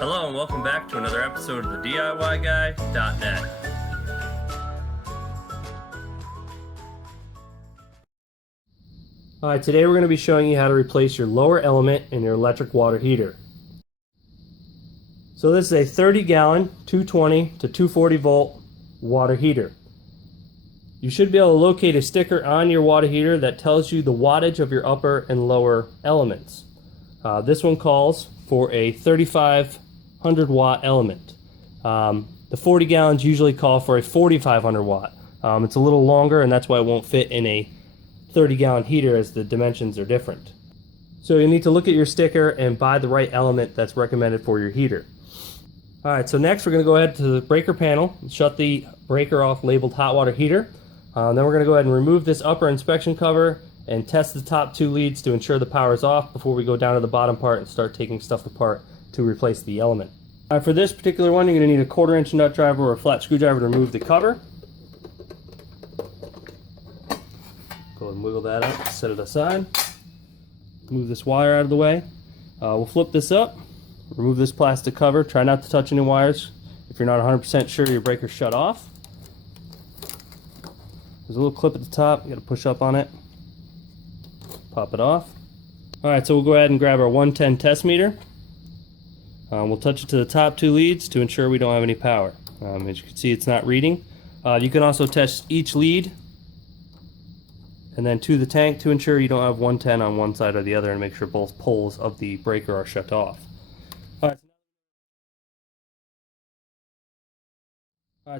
Hello and welcome back to another episode of the DIYGuy.net. Alright, today we're going to be showing you how to replace your lower element in your electric water heater. So this is a 30 gallon, 220 to 240 volt water heater. You should be able to locate a sticker on your water heater that tells you the wattage of your upper and lower elements. This one calls for a 3500 watt element. The 40 gallons usually call for a 4500 watt. It's a little longer, and that's why it won't fit in a 30 gallon heater, as the dimensions are different. So you need to look at your sticker and buy the right element that's recommended for your heater. Alright, so next we're going to go ahead to the breaker panel and shut the breaker off labeled hot water heater. Then we're going to go ahead and remove this upper inspection cover and test the top two leads to ensure the power is off before we go down to the bottom part and start taking stuff apart to replace the element. For this particular one, you're going to need a 1/4 inch nut driver or a flat screwdriver to remove the cover. Go ahead and wiggle that up, set it aside. Move this wire out of the way. We'll flip this up, remove this plastic cover. Try not to touch any wires if you're not 100% sure your breaker's shut off. There's a little clip at the top, you got to push up on it. Pop it off. Alright, so we'll go ahead and grab our 110 test meter. We'll touch it to the top two leads to ensure we don't have any power. As you can see, it's not reading. You can also test each lead and then to the tank to ensure you don't have 110 on one side or the other, and make sure both poles of the breaker are shut off. Alright,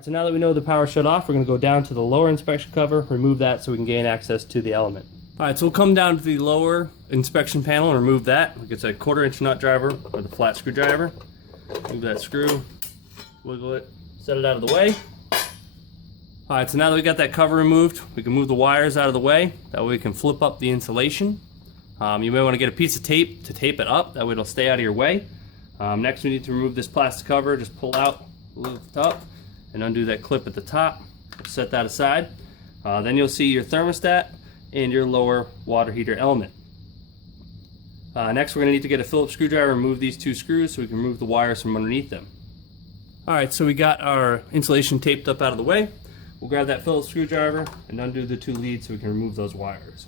so now that we know the power shut off, we're going to go down to the lower inspection cover, remove that so we can gain access to the element. Alright, so we'll come down to the lower inspection panel and remove that. It's a 1/4 inch nut driver with a flat screwdriver. Move that screw, wiggle it, set it out of the way. Alright, so now that we got that cover removed, we can move the wires out of the way. That way we can flip up the insulation. You may want to get a piece of tape to tape it up, that way it'll stay out of your way. Next we need to remove this plastic cover. Just pull out a little at the top and undo that clip at the top. Set that aside. Then you'll see your thermostat and your lower water heater element. Next we're going to need to get a Phillips screwdriver and remove these two screws so we can remove the wires from underneath them. Alright, so we got our insulation taped up out of the way. We'll grab that Phillips screwdriver and undo the two leads so we can remove those wires.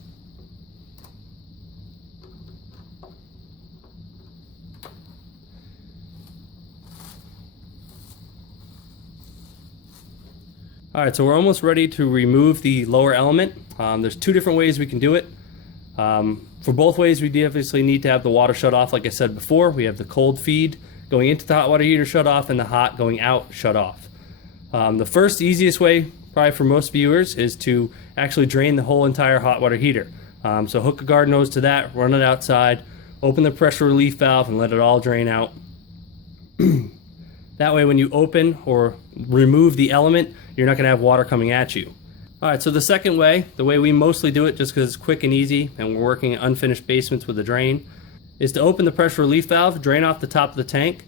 Alright, so we're almost ready to remove the lower element. There's two different ways we can do it. For both ways, we obviously need to have the water shut off. Like I said before, we have the cold feed going into the hot water heater shut off and the hot going out shut off. The first easiest way, probably for most viewers, is to actually drain the whole entire hot water heater. So hook a garden hose to that, run it outside, open the pressure relief valve and let it all drain out. That way when you open or remove the element, you're not going to have water coming at you. Alright, so the second way, the way we mostly do it just because it's quick and easy and we're working in unfinished basements with a drain, is to open the pressure relief valve, drain off the top of the tank,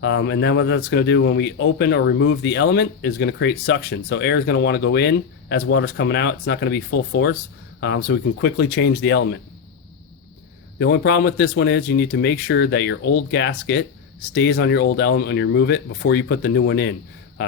and then what that's going to do when we open or remove the element is going to create suction. So air is going to want to go in as water's coming out. It's not going to be full force, so we can quickly change the element. The only problem with this one is you need to make sure that your old gasket stays on your old element when you remove it before you put the new one in.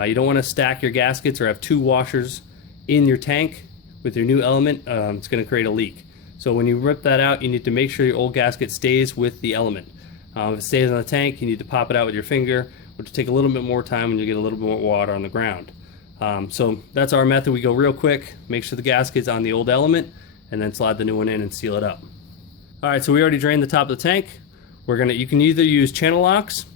You don't want to stack your gaskets or have two washers in your tank with your new element. It's going to create a leak. So when you rip that out, you need to make sure your old gasket stays with the element. If it stays on the tank, you need to pop it out with your finger, which will take a little bit more time and you get a little bit more water on the ground. So that's our method. We go real quick, make sure the gasket's on the old element, and then slide the new one in and seal it up. Alright, so we already drained the top of the tank. You can either use channel locks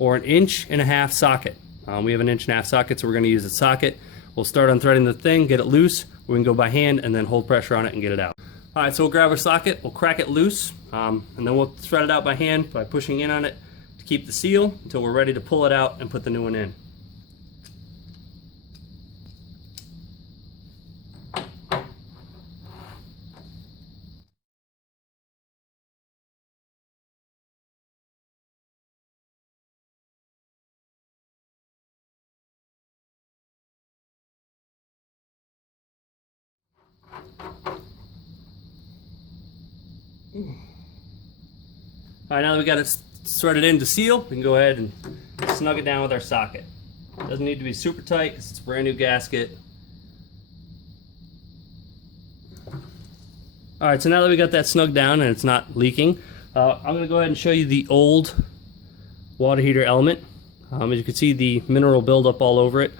or an 1.5 inch socket. We have an 1.5 inch socket, so we're going to use a socket. We'll start unthreading the thing, get it loose. We can go by hand and then hold pressure on it and get it out. Alright, so we'll grab our socket, we'll crack it loose, and then we'll thread it out by hand by pushing in on it to keep the seal until we're ready to pull it out and put the new one in. Alright, now that we got it it's threaded in to seal, we can go ahead and snug it down with our socket. Doesn't need to be super tight because it's a brand new gasket. Alright, so now that we got that snug down and it's not leaking, I'm going to go ahead and show you the old water heater element. As you can see, the mineral buildup all over it.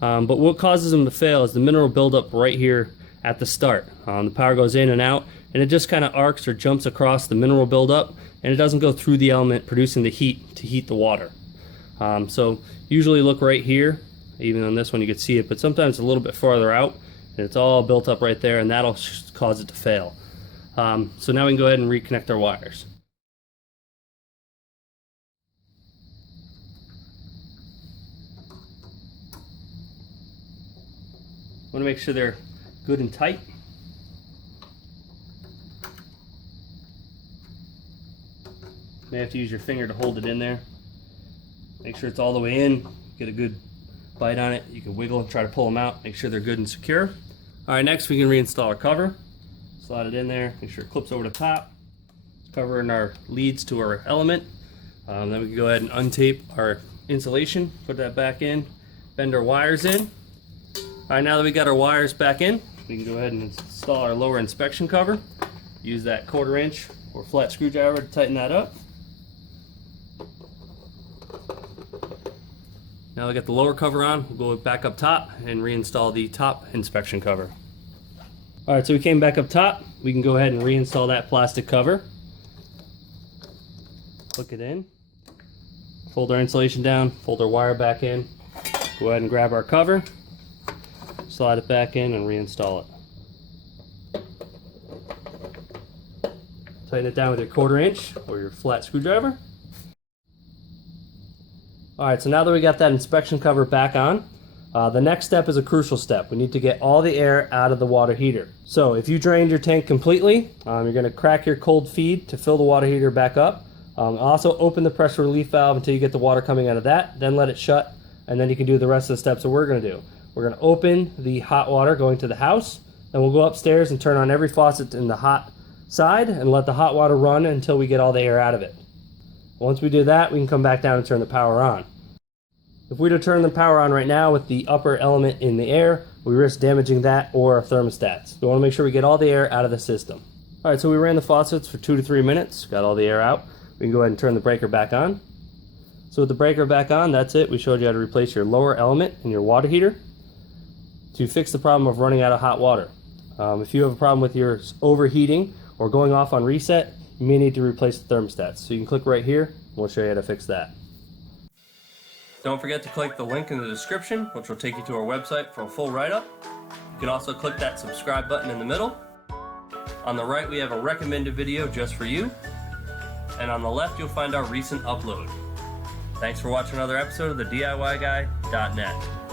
But what causes them to fail is the mineral buildup right here at the start. The power goes in and out, and it just kind of arcs or jumps across the mineral buildup, and it doesn't go through the element producing the heat to heat the water. So usually look right here. Even on this one you can see it, but sometimes a little bit farther out, and it's all built up right there, and that'll cause it to fail. So now we can go ahead and reconnect our wires. Want to make sure they're good and tight. May have to use your finger to hold it in there. Make sure it's all the way in. Get a good bite on it. You can wiggle and try to pull them out. Make sure they're good and secure. Alright, next we can reinstall our cover. Slide it in there. Make sure it clips over the top. It's covering our leads to our element. Then we can go ahead and untape our insulation. Put that back in. Bend our wires in. Alright, now that we got our wires back in, we can go ahead and install our lower inspection cover. Use that 1/4 inch or flat screwdriver to tighten that up. Now we got the lower cover on, we'll go back up top and reinstall the top inspection cover. Alright, so we came back up top. We can go ahead and reinstall that plastic cover. Hook it in. Fold our insulation down, fold our wire back in. Go ahead and grab our cover. Slide it back in and reinstall it. Tighten it down with your 1/4 inch or your flat screwdriver. Alright, so now that we got that inspection cover back on, the next step is a crucial step. We need to get all the air out of the water heater. So if you drained your tank completely, you're going to crack your cold feed to fill the water heater back up. Also open the pressure relief valve until you get the water coming out of that, then let it shut, and then you can do the rest of the steps that we're going to do. We're going to open the hot water going to the house, then we'll go upstairs and turn on every faucet in the hot side and let the hot water run until we get all the air out of it. Once we do that, we can come back down and turn the power on. If we were to turn the power on right now with the upper element in the air, we risk damaging that or our thermostats. We want to make sure we get all the air out of the system. Alright, so we ran the faucets for 2 to 3 minutes, got all the air out. We can go ahead and turn the breaker back on. So with the breaker back on, that's it. We showed you how to replace your lower element in your water heater to fix the problem of running out of hot water. If you have a problem with your overheating or going off on reset, you may need to replace the thermostats. So you can click right here, and we'll show you how to fix that. Don't forget to click the link in the description, which will take you to our website for a full write-up. You can also click that subscribe button in the middle. On the right, we have a recommended video just for you. And on the left, you'll find our recent upload. Thanks for watching another episode of the DIYguy.net.